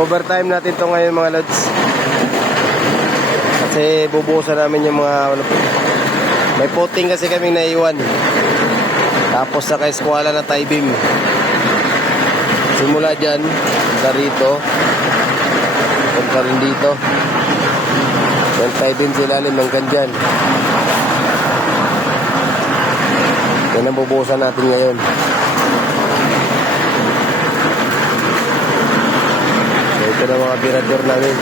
I-overtime natin to ngayon mga lods. Kasi bubuhusan namin yung mga may puting kasi kaming naiwan. Tapos sa eskwala na tie beam. Simula dyan, punta rito. Punta rin dito. Yung tie beam silalim hanggang dyan. Yan ang bubuhusan natin ngayon. So ito na mga birador namin.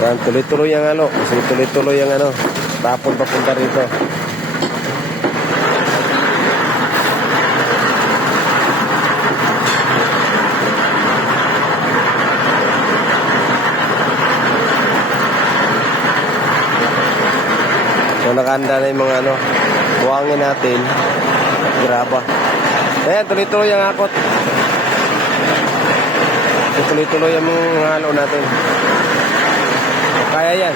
Yan, tuloy-tuloy yung ano. Kasi tuloy-tuloy yung ano. Tapon papunta rito. So nakahanda na yung mga ano. Buwangin natin. Graba. Ayan, tuloy-tuloy yung akot. Tuloy-tuloy yung mga halo natin. Kaya yan.